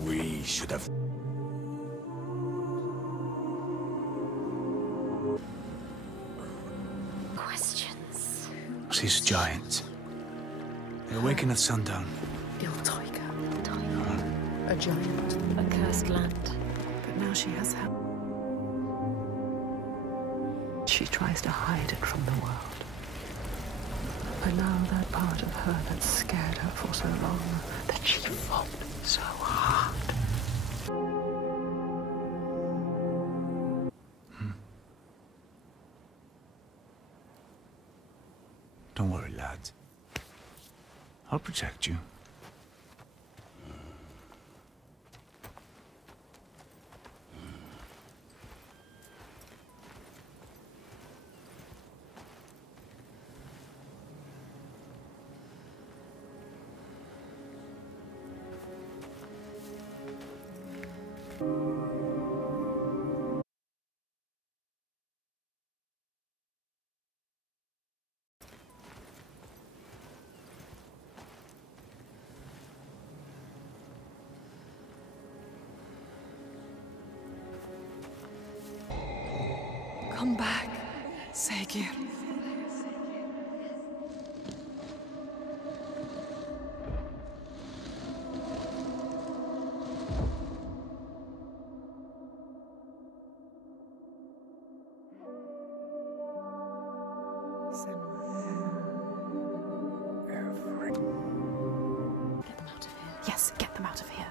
We should have... Questions. She's giant. They awaken at sundown. Il Tiger. A giant. A cursed land. But now she has help. She tries to hide it from the world. But now that part of her that scared her for so long, that she fought so hard. Don't worry, lad. I'll protect you. Come back, Segir. Get them out of here. Yes, get them out of here.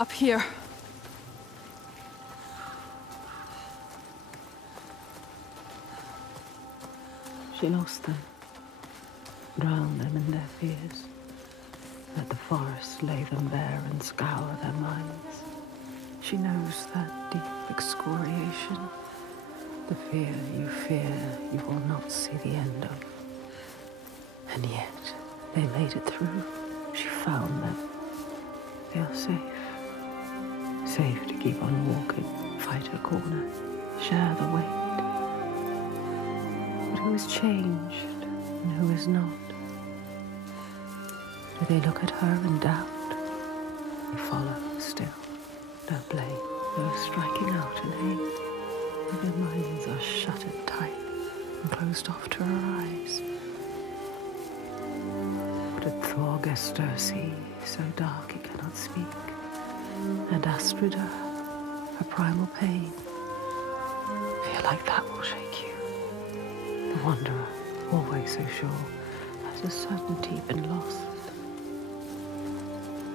Up here. She lost them, drowned them in their fears. Let the forest lay them bare and scour their minds. She knows that deep excoriation, the fear you will not see the end of. And yet, they made it through. She found them. They are safe. Safe to keep on walking, fight her corner, share the weight. But who is changed and who is not? Do they look at her and doubt? They follow still. No blame, no striking out in hate. Their minds are shuttered tight and closed off to her eyes. What did Thorgester see, so dark he cannot speak? And Astrida, her primal pain. Fear like that will shake you. The wanderer, always so sure, has a certainty been lost.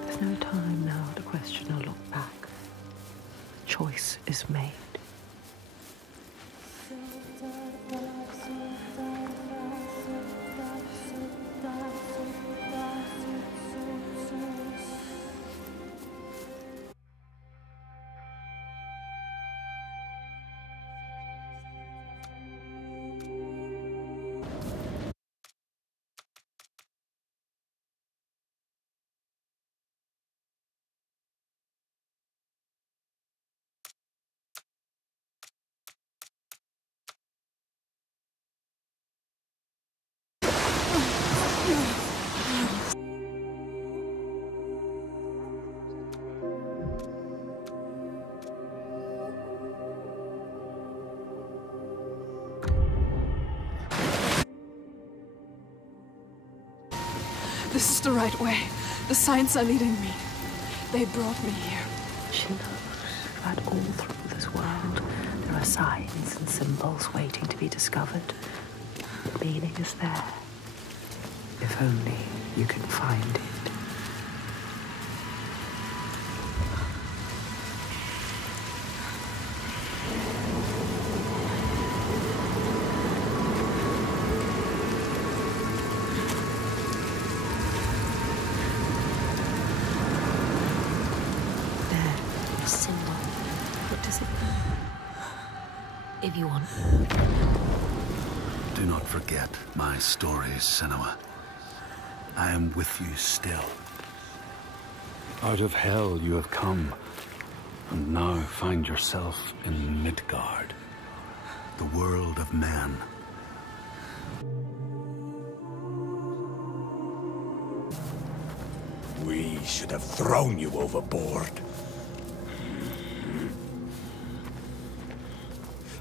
There's no time now to question or look back. Choice is made. This is the right way. The signs are leading me. They brought me here. She knows that all through this world, there are signs and symbols waiting to be discovered. The meaning is there. If only you can find it. If you want. Do not forget my stories, Senua. I am with you still. Out of hell you have come, and now find yourself in Midgard. the world of men. We should have thrown you overboard.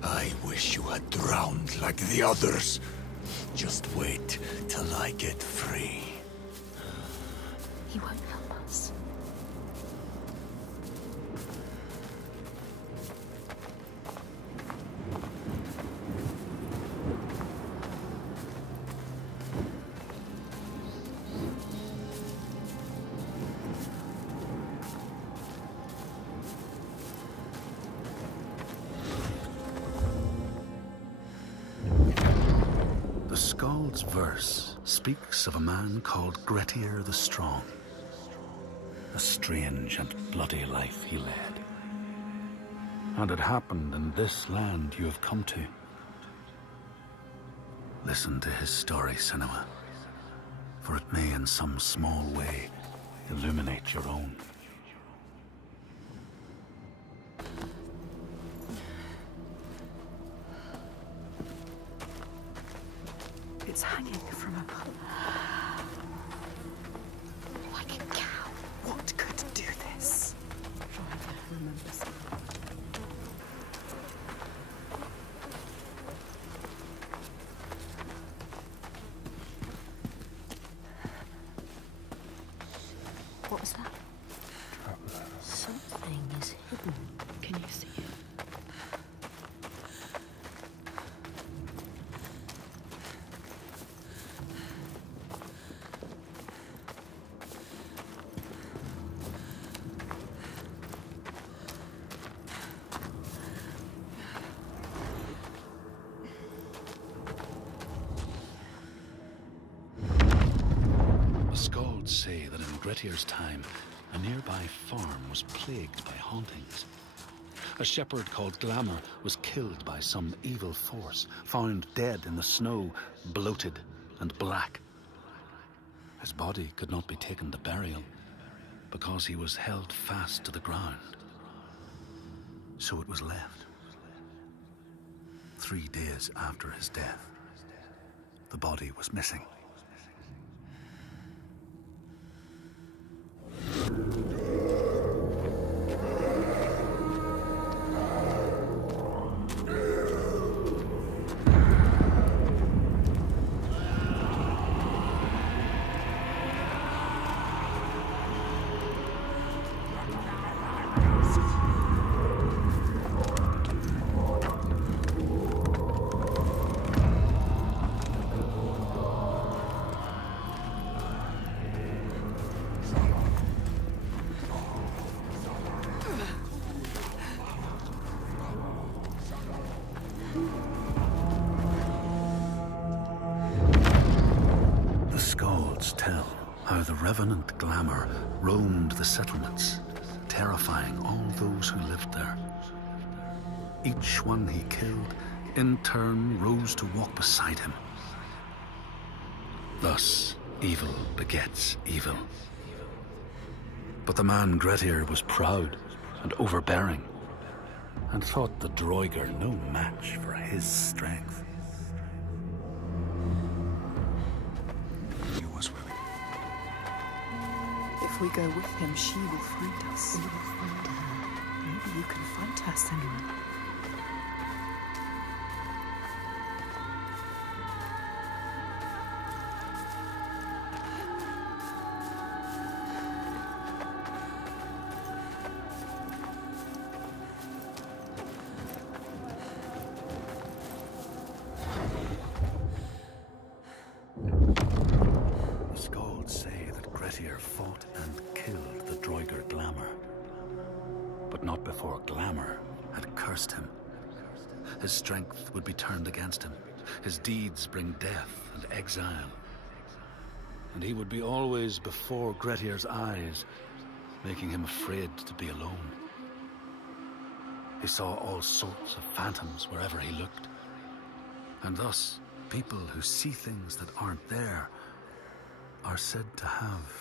I wish you had drowned like the others. Just wait till I get free. He won't help us. The Skald's verse speaks of a man called Grettir the Strong. A strange and bloody life he led. And it happened in this land you have come to. Listen to his story, Senua, for it may in some small way illuminate your own. It's hanging from a pole. Like a cow. What could do this? Driver remembers. What was that? Something is hidden. Can you see it? Skalds say that in Grettir's time, a nearby farm was plagued by hauntings. A shepherd called Glamour was killed by some evil force, found dead in the snow, bloated and black. His body could not be taken to burial because he was held fast to the ground. So it was left. 3 days after his death, the body was missing. Tell how the revenant Glamour roamed the settlements, terrifying all those who lived there. Each one he killed, in turn, rose to walk beside him. Thus, evil begets evil. But the man Grettir was proud and overbearing, and thought the Droiger no match for his strength. If we go with him, she will find us. We will find her. Maybe you can find her, Senua. Grettir fought and killed the Droiger Glamour, but not before Glamour had cursed him. His strength would be turned against him, his deeds bring death and exile, and he would be always before Grettir's eyes, making him afraid to be alone. He saw all sorts of phantoms wherever he looked, and thus people who see things that aren't there are said to have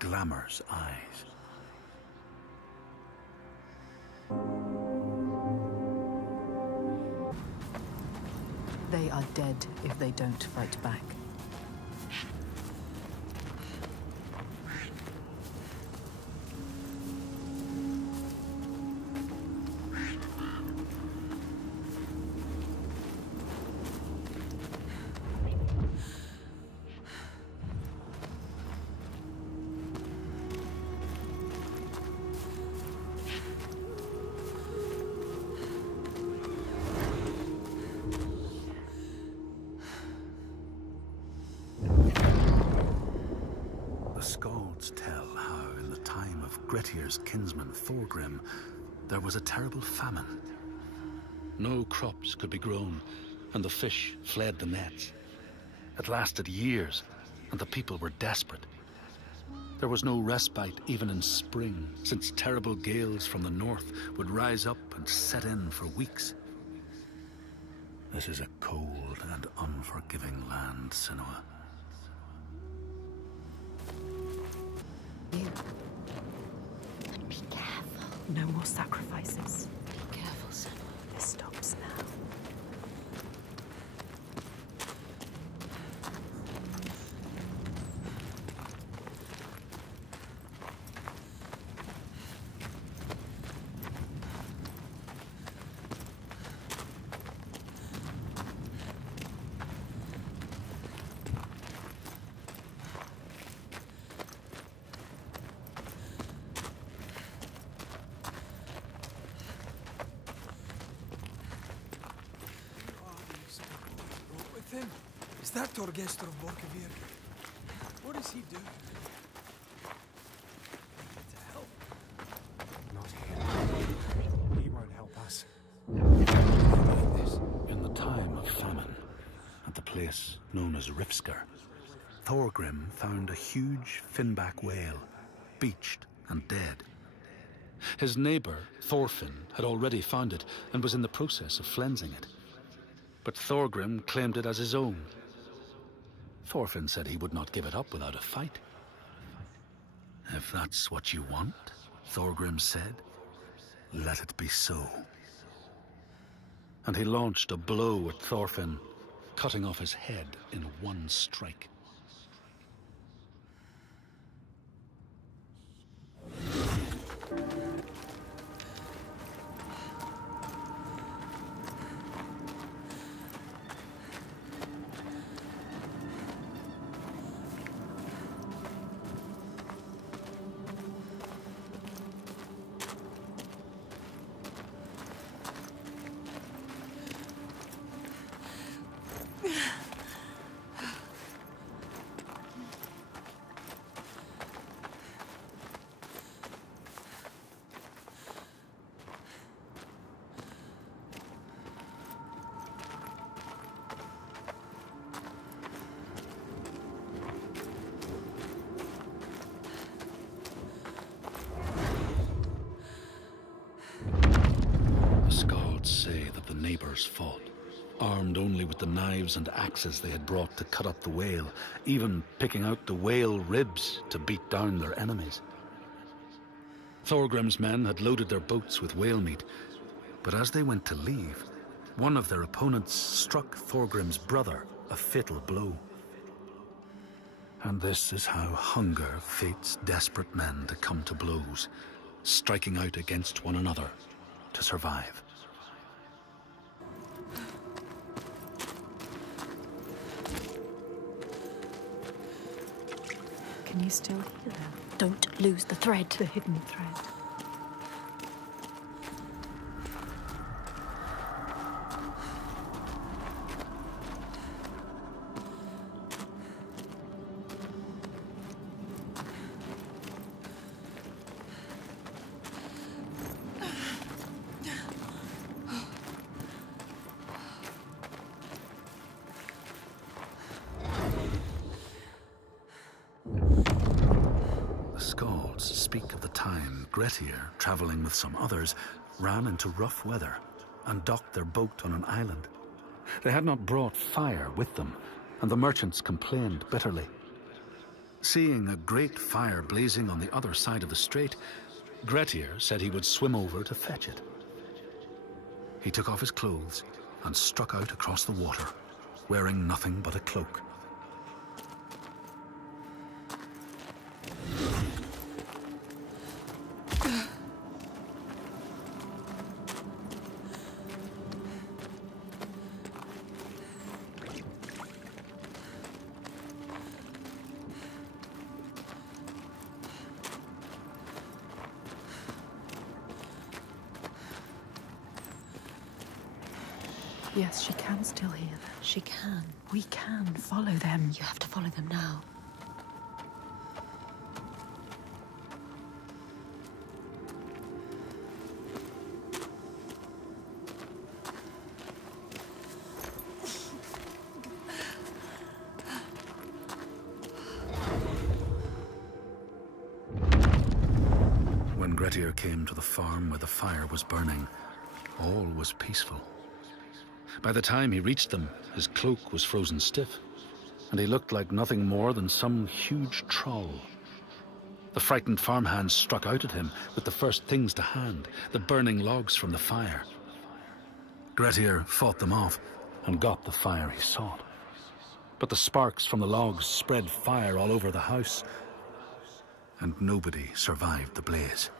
Glamour's eyes. They are dead if they don't fight back. The Skalds tell how, in the time of Grettir's kinsman Thorgrim, there was a terrible famine. No crops could be grown, and the fish fled the nets. It lasted years, and the people were desperate. There was no respite even in spring, since terrible gales from the north would rise up and set in for weeks. This is a cold and unforgiving land, Senua. And be careful. No more sacrifices. Be careful, Senua. This stops now. Is that Torgestor of Borkavir? What does he do? To help? Not him. He won't help us. In the time of famine, at the place known as Rifskar, Thorgrim found a huge finback whale, beached and dead. His neighbour, Thorfinn, had already found it and was in the process of flensing it. But Thorgrim claimed it as his own. Thorfinn said he would not give it up without a fight. If that's what you want, Thorgrim said, let it be so. And he launched a blow at Thorfinn, cutting off his head in one strike. Neighbors fought, armed only with the knives and axes they had brought to cut up the whale, even picking out the whale ribs to beat down their enemies. Thorgrim's men had loaded their boats with whale meat, but as they went to leave, one of their opponents struck Thorgrim's brother a fatal blow. And this is how hunger fates desperate men to come to blows, striking out against one another to survive. Can you still hear them? Don't lose the thread. The hidden thread. Speak of the time Grettir, travelling with some others, ran into rough weather and docked their boat on an island. They had not brought fire with them, and the merchants complained bitterly. Seeing a great fire blazing on the other side of the strait, Grettir said he would swim over to fetch it. He took off his clothes and struck out across the water, wearing nothing but a cloak. Yes, she can still hear them. She can. We can follow them. You have to follow them now. When Grettir came to the farm where the fire was burning, all was peaceful. By the time he reached them, his cloak was frozen stiff, and he looked like nothing more than some huge troll. The frightened farmhands struck out at him with the first things to hand, the burning logs from the fire. Grettir fought them off and got the fire he sought. But the sparks from the logs spread fire all over the house, and nobody survived the blaze.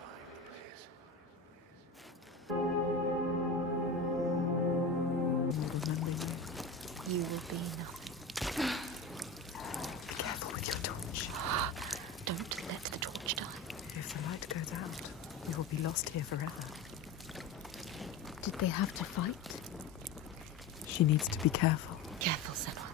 You will be nothing. Careful with your torch. Don't let the torch die. If the light goes out, we will be lost here forever. Did they have to fight? She needs to be careful. Careful, Senua.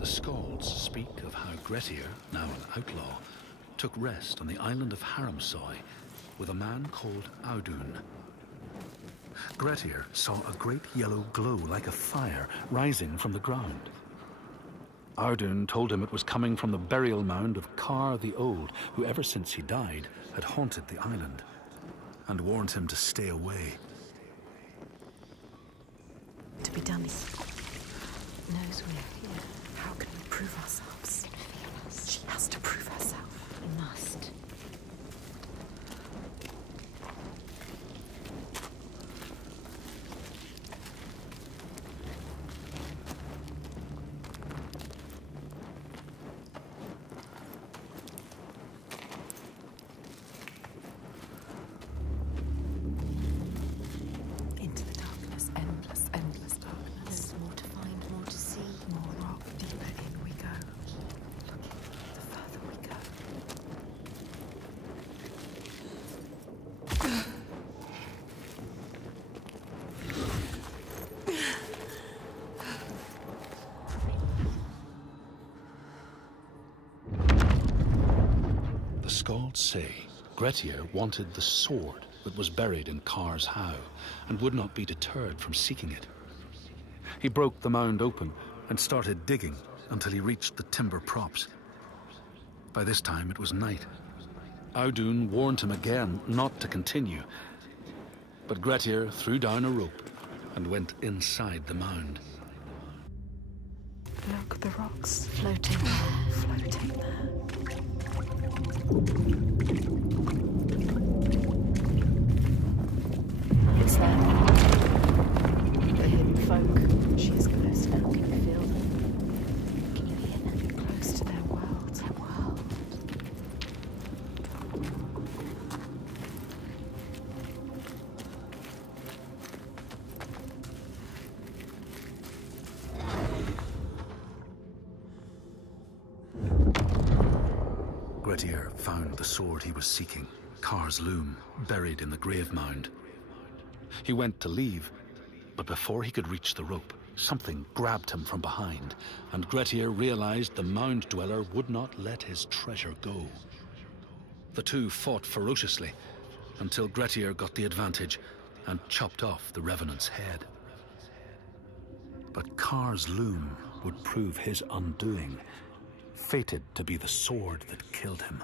The Skalds speak of how Grettir, now an outlaw, took rest on the island of Haramsoy with a man called Audun. Grettir saw a great yellow glow like a fire rising from the ground. Audun told him it was coming from the burial mound of Kar the Old, who ever since he died had haunted the island, and warned him to stay away. To be done knows we're here. How can we prove ourselves? She has to prove herself. We must. Into the darkness, endless, endless darkness. There's more to find, more to see. More rock, deeper in we go. Looking, the further we go. The Skalds say Grettir wanted the sword that was buried in Kar's How, and would not be deterred from seeking it. He broke the mound open and started digging until he reached the timber props. By this time it was night. Audun warned him again not to continue, but Grettir threw down a rope and went inside the mound. Look, the rocks Floating there. floating there. It's them. The hidden folk. She is close now. Can you feel them? Can you hear them? Close to their world. Their world. Grettir found the sword he was seeking, Kar's loom, buried in the grave mound. He went to leave, but before he could reach the rope, something grabbed him from behind, and Grettir realized the mound dweller would not let his treasure go. The two fought ferociously until Grettir got the advantage and chopped off the revenant's head. But Kar's loom would prove his undoing, fated to be the sword that killed him.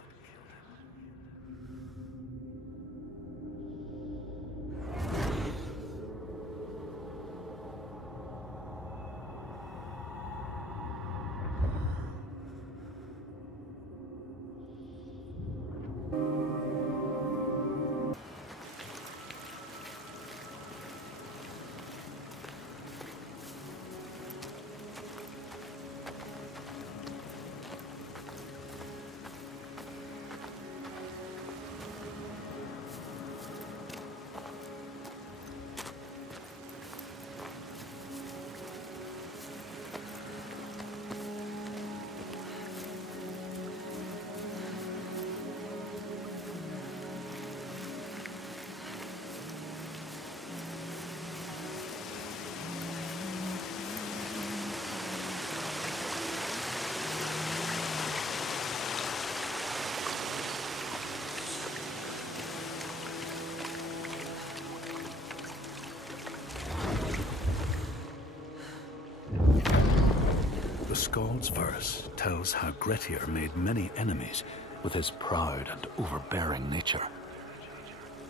The Skald's verse tells how Grettir made many enemies with his proud and overbearing nature.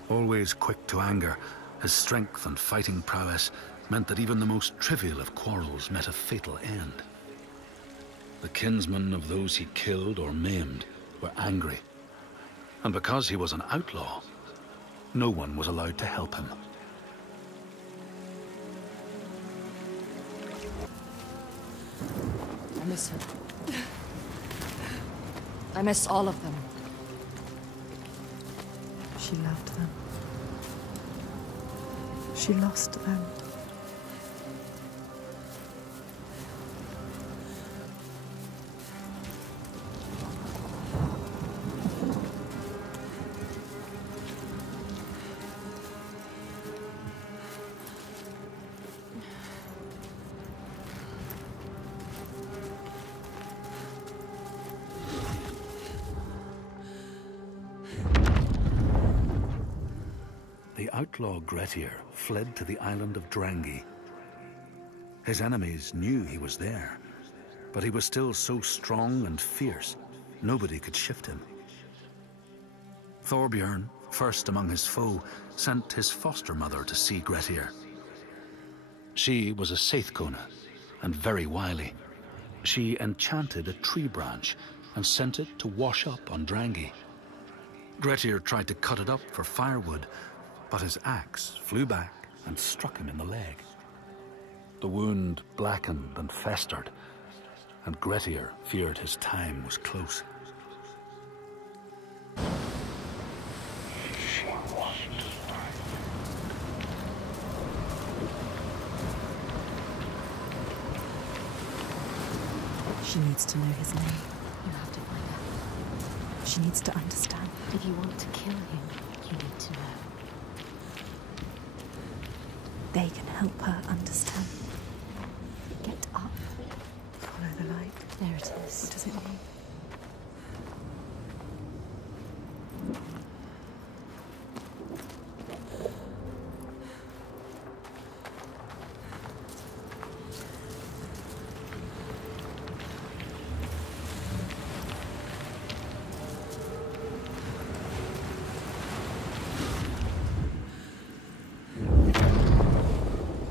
Always quick to anger, his strength and fighting prowess meant that even the most trivial of quarrels met a fatal end. The kinsmen of those he killed or maimed were angry, and because he was an outlaw, no one was allowed to help him. I miss her. I miss all of them. She loved them. She lost them. The outlaw Grettir fled to the island of Drangi. His enemies knew he was there, but he was still so strong and fierce, nobody could shift him. Thorbjorn, first among his foe, sent his foster mother to see Grettir. She was a Seithkona and very wily. She enchanted a tree branch and sent it to wash up on Drangi. Grettir tried to cut it up for firewood, but his axe flew back and struck him in the leg. The wound blackened and festered, and Grettir feared his time was close. She needs to know his name. You have to find out. She needs to understand. If you want to kill him, you need to know. They can help her understand. Get up. Follow the light. There it is. What does it mean?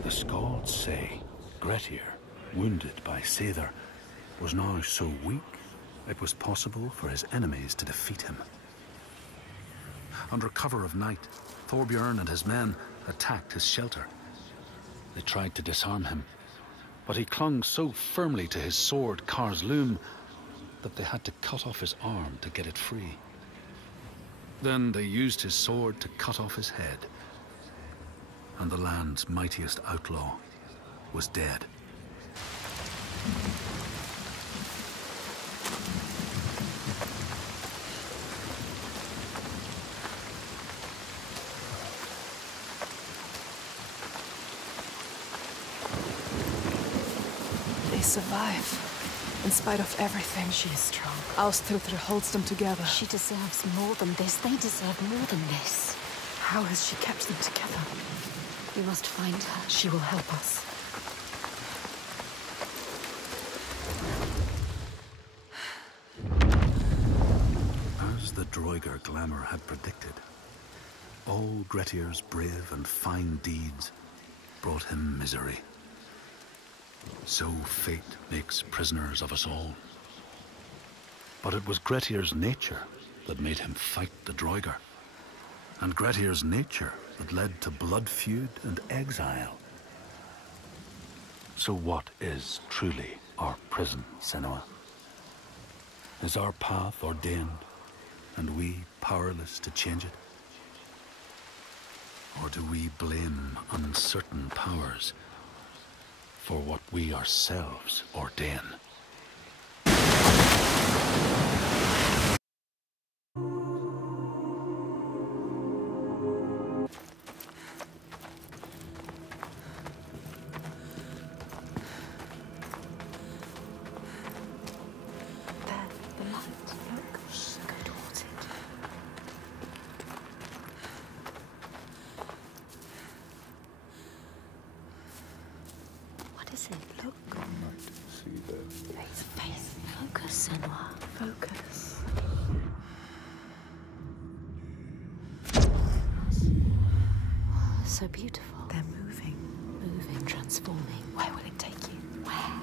The Skalds say Grettir, wounded by Seithr, was now so weak it was possible for his enemies to defeat him. Under cover of night, Thorbjorn and his men attacked his shelter. They tried to disarm him, but he clung so firmly to his sword, Kar's loom, that they had to cut off his arm to get it free. Then they used his sword to cut off his head, and the land's mightiest outlaw was dead. They survive, in spite of everything. She is strong. Ástríðr holds them together. She deserves more than this. They deserve more than this. How has she kept them together? We must find her. She will help us. As the Droigar glamour had predicted, all Grettir's brave and fine deeds brought him misery. So fate makes prisoners of us all. But it was Grettir's nature that made him fight the Draugr, and Grettir's nature that led to blood feud and exile. So what is truly our prison, Senua? Is our path ordained, and we powerless to change it? Or do we blame uncertain powers for what we ourselves ordain? Focus, Senua. Focus. So beautiful. They're moving. Moving, transforming. Where will it take you? Where?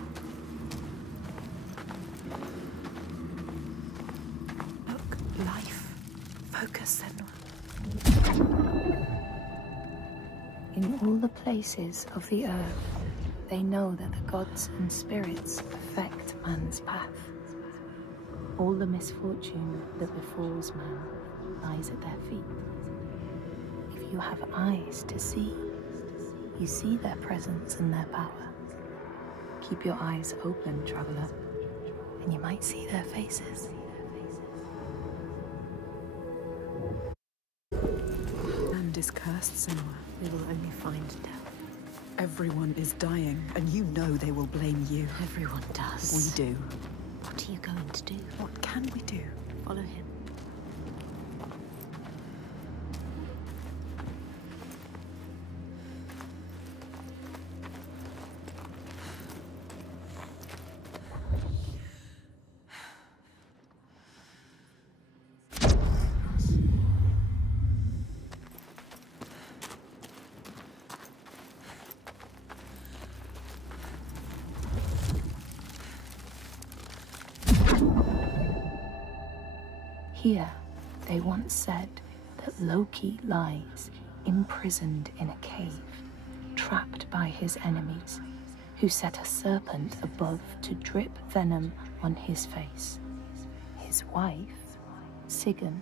Look, life. Focus, Senua. In all the places of the earth, they know that the gods and spirits affect man's path. All the misfortune that befalls man lies at their feet. If you have eyes to see, you see their presence and their power. Keep your eyes open, traveler, and you might see their faces. Land is cursed, Senua. We will only find death. Everyone is dying, and you know they will blame you. Everyone does. We do. What are you going to do? What can we do? Follow him. Here, they once said that Loki lies imprisoned in a cave, trapped by his enemies, who set a serpent above to drip venom on his face. His wife, Sigyn,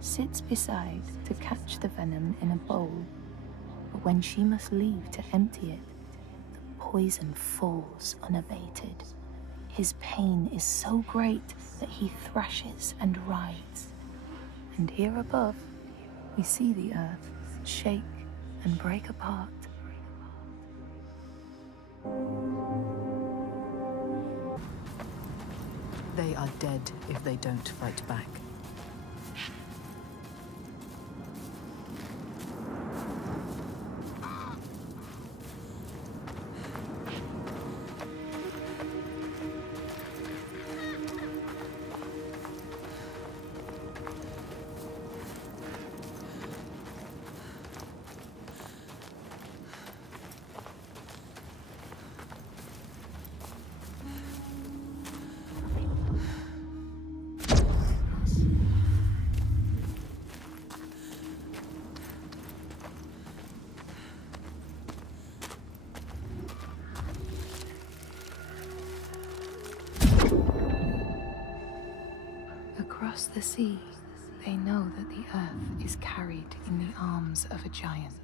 sits beside to catch the venom in a bowl, but when she must leave to empty it, the poison falls unabated. His pain is so great that he thrashes and writhes. And here above, we see the earth shake and break apart. They are dead if they don't fight back. Across the sea, they know that the earth is carried in the arms of a giant.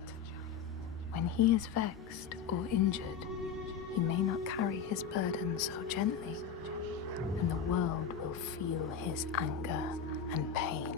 When he is vexed or injured, he may not carry his burden so gently, and the world will feel his anger and pain.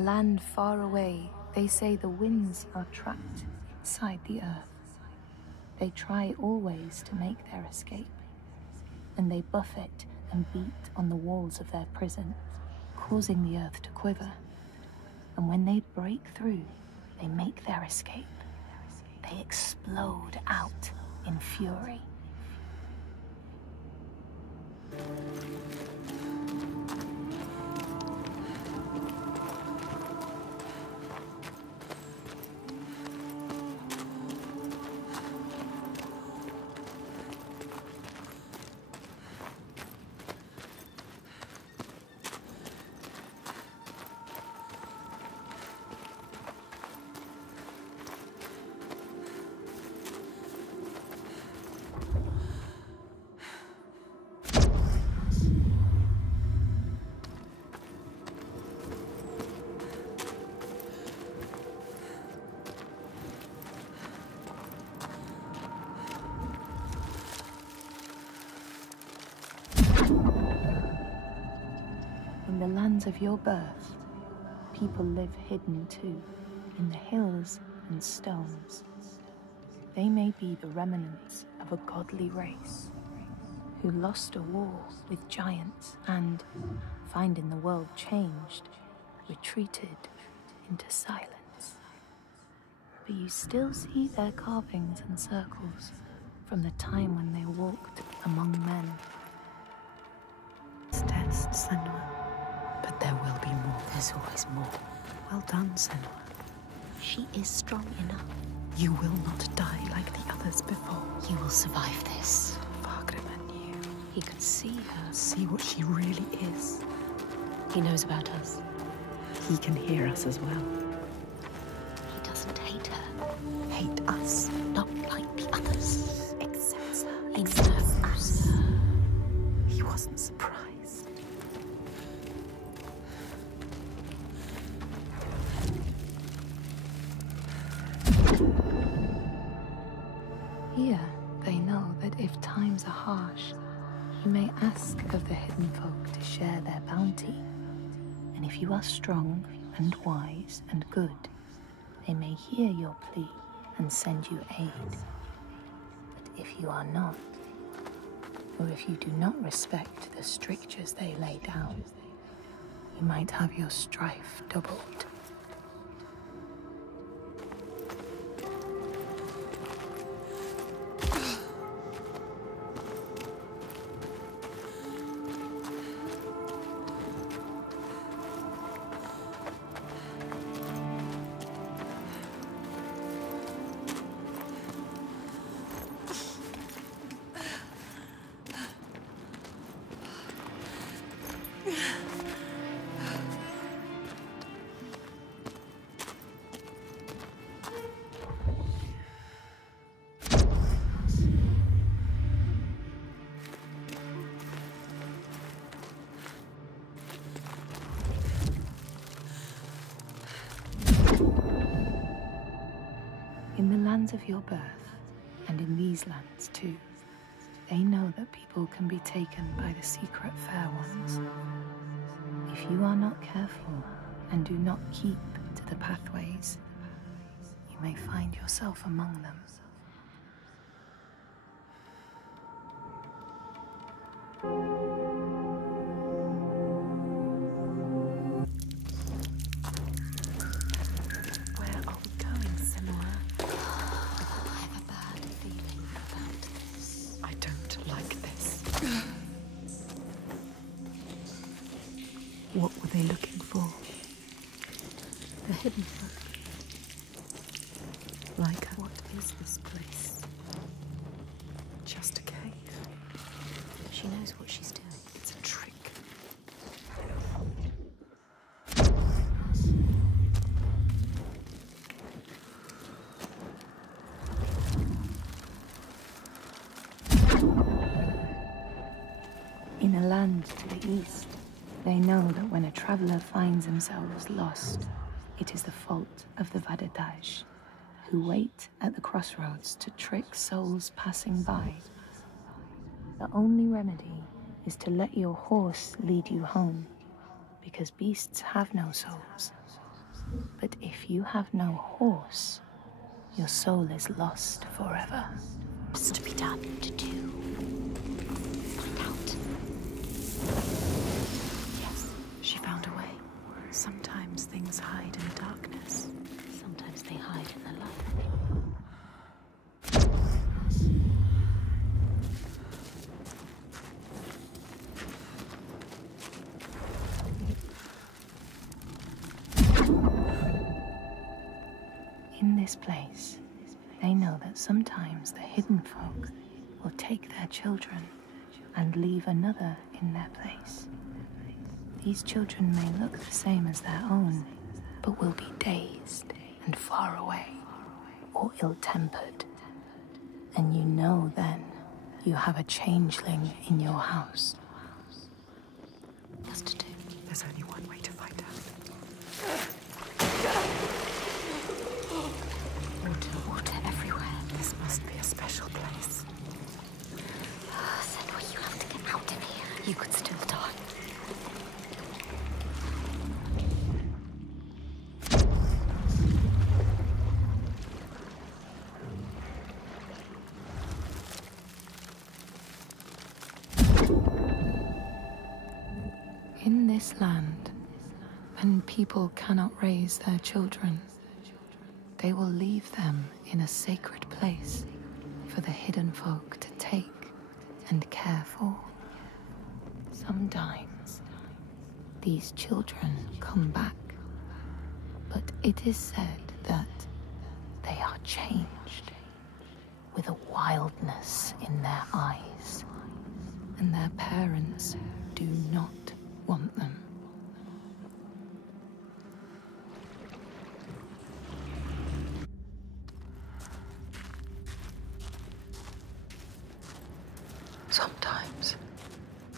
a land far away, they say the winds are trapped inside the earth. They try always to make their escape, and they buffet and beat on the walls of their prison, causing the earth to quiver. And when they break through, they make their escape. They explode out in fury. In the lands of your birth, people live hidden too, in the hills and stones. They may be the remnants of a godly race who lost a war with giants and, finding the world changed, retreated into silence. But you still see their carvings and circles from the time when they walked among men. It's test, Senua. But there will be more. There's always more. Well done, Senua. She is strong enough. You will not die like the others before. You will survive this. Vargrimmar knew. He could see her. See what she really is. He knows about us. He can hear us as well. He doesn't hate her. Hate us. Not like the others. Accepts her. He knows us. He wasn't surprised. Here, they know that if times are harsh, you may ask of the hidden folk to share their bounty. And if you are strong and wise and good, they may hear your plea and send you aid. But if you are not, or if you do not respect the strictures they lay down, you might have your strife doubled. In the lands of your birth, and in these lands too, they know that people can be taken by the secret fair ones. If you are not careful and do not keep to the pathways, you may find yourself among them. Where are we going, Senua? I have a bad feeling about this. I don't like this. What were they looking for? The hidden folk. Like her? What is this place? Just a cave. She knows what she's doing. It's a trick. In a land to the east, they know that when a traveler finds themselves lost, it is the fault of the Vadadaj, who wait at the crossroads to trick souls passing by. The only remedy is to let your horse lead you home, because beasts have no souls, But if you have no horse, your soul is lost forever. What's to be done to do? Find out. Yes, she found a way. Sometimes things hide in darkness. Sometimes they hide in the light. In this place, they know that sometimes the hidden folk will take their children and leave another in their place. These children may look the same as their own, but will be dazed and far away, or ill-tempered. And you know then you have a changeling in your house. What's to do? There's only one way to find out. Water everywhere. This must be a special place. Senua, you have to get out of here. You could still die. In this land, when people cannot raise their children, they will leave them in a sacred place for the hidden folk to take and care for. Sometimes these children come back, but it is said that they are changed with a wildness in their eyes, and their parents do not want them. Sometimes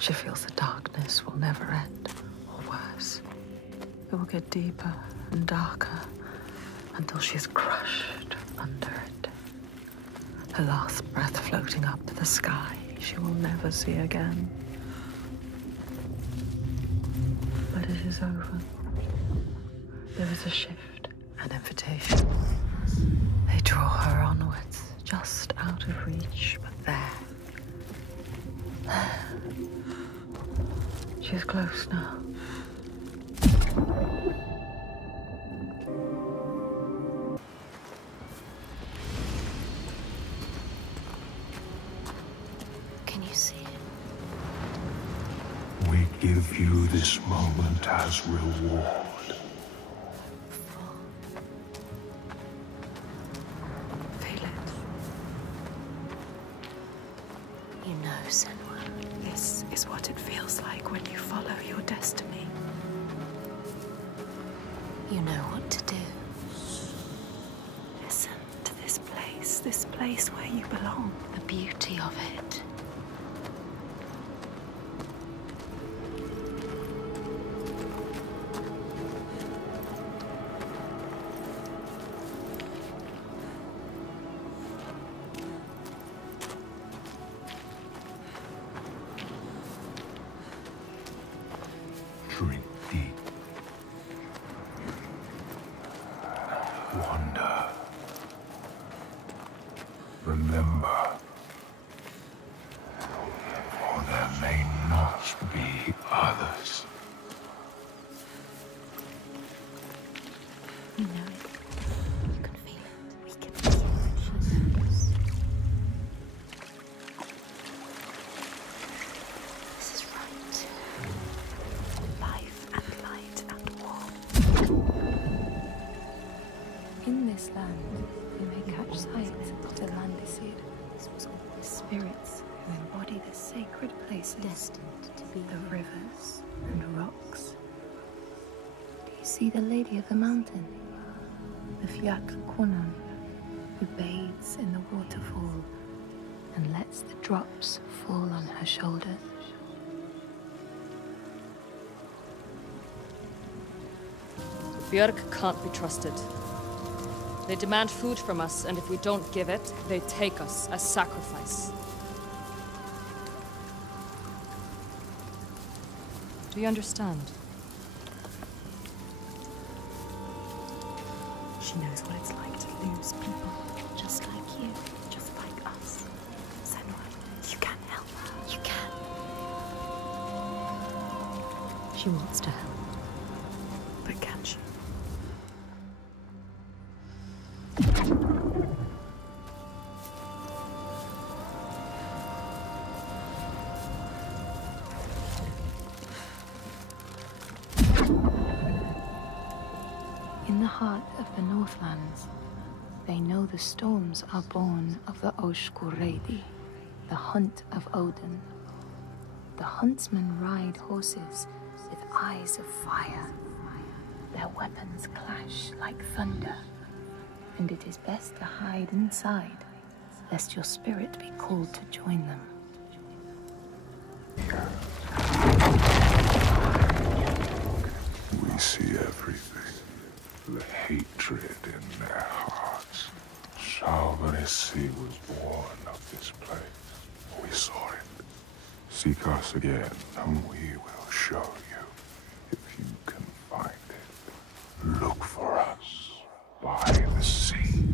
she feels the darkness will never end, or worse. It will get deeper and darker until she's crushed under it. Her last breath floating up to the sky she will never see again. But it is over. There is a shift, an invitation. They draw her onwards, just out of reach, but there. She's close now. Can you see it? We give you this moment as reward. Feel it. You know, Senua. This is what it feels like when you follow your destiny. You know what to do. Listen to this place where you belong. The beauty of it. Drink deep. Wander. Remember, or there may not be others. You know it. You can feel it. We can feel it. She knows. This is right. Life and light and warmth. In this land, you may catch sight of the Landicid, the spirits who embody the sacred places, Destined to be the rivers and rocks. Do you see the Lady of the Mountain, the Fiak Kunan, who bathes in the waterfall and lets the drops fall on her shoulders? Björk can't be trusted. They demand food from us, and if we don't give it, they take us as sacrifice. Do you understand? She knows what it's like to lose people. Just like you, just like us. Senua, you can help her. You can. She wants to help. But can she? In the heart of the Northlands, they know the storms are born of the Oshkuredi, the hunt of Odin. The huntsmen ride horses with eyes of fire. Their weapons clash like thunder, and it is best to hide inside, lest your spirit be called to join them. We see everything. The hatred in their hearts. Salvanisi was born of this place. We saw it. Seek us again, and we will show you. If you can find it, look for us by the sea.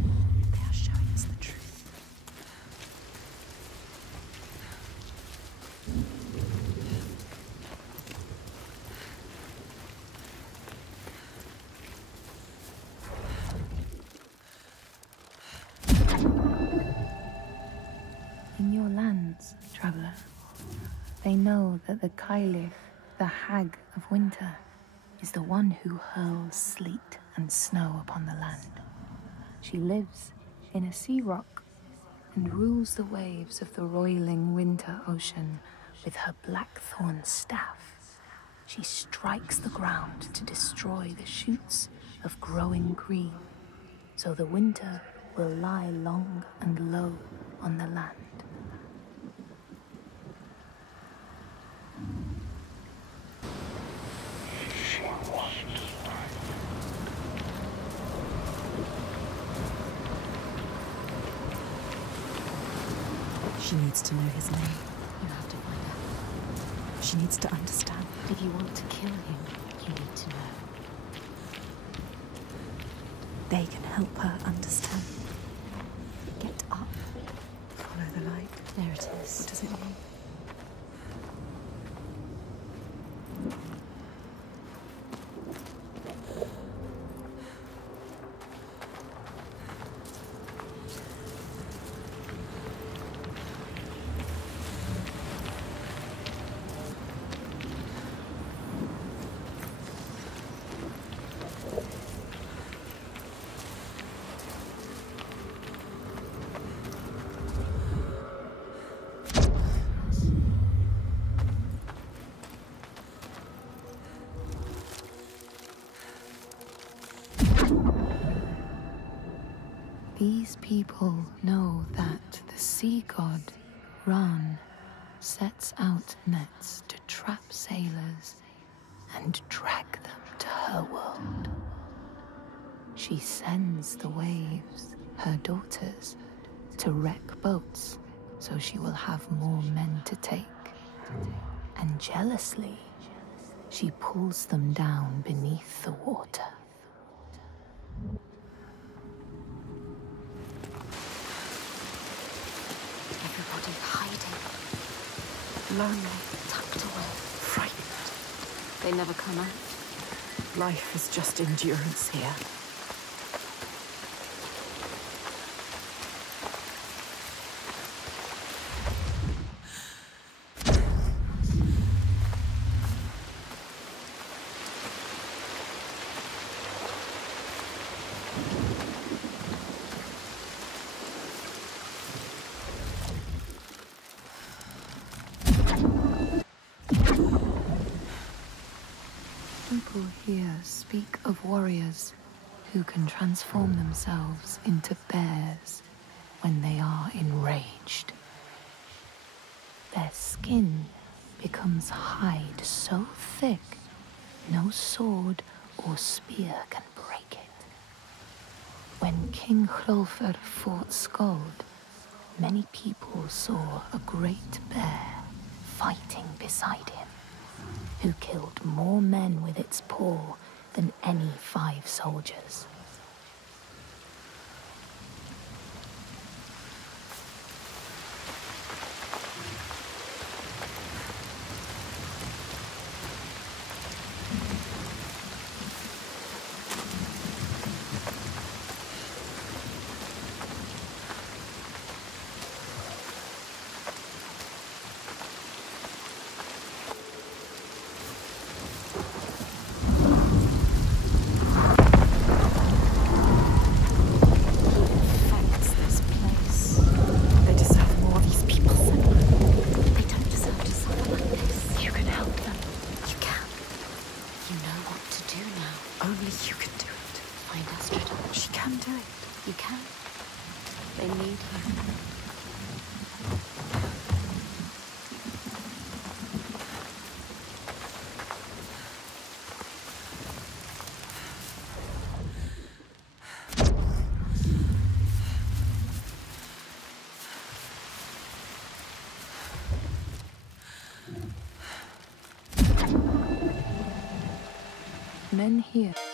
They are showing us the truth. In your lands, traveler, they know that the Kailith, the Hag of Winter, is the one who hurls sleet and snow upon the land. She lives in a sea rock and rules the waves of the roiling winter ocean with her blackthorn staff. She strikes the ground to destroy the shoots of growing green, so the winter will lie long and low on the land. She needs to know his name. You have to find out. She needs to understand. If you want to kill him, you need to know. They can help her understand. Get up. Follow the light. There it is. What does it mean? These people know that the sea god, Ran, sets out nets to trap sailors and drag them to her world. She sends the waves, her daughters, to wreck boats so she will have more men to take. And jealously, she pulls them down beneath the water. Everybody hiding, Lonely, tucked away. frightened. They never come out. Life is just endurance here. People here speak of warriors who can transform themselves into bears when they are enraged. Their skin becomes hide so thick, no sword or spear can break it. When King Hrolfr fought Skald, many people saw a great bear fighting beside him, who killed more men with its paw than any 5 soldiers. Only you can do it. Find Astrid. She can do it. You can. They need you. Men here.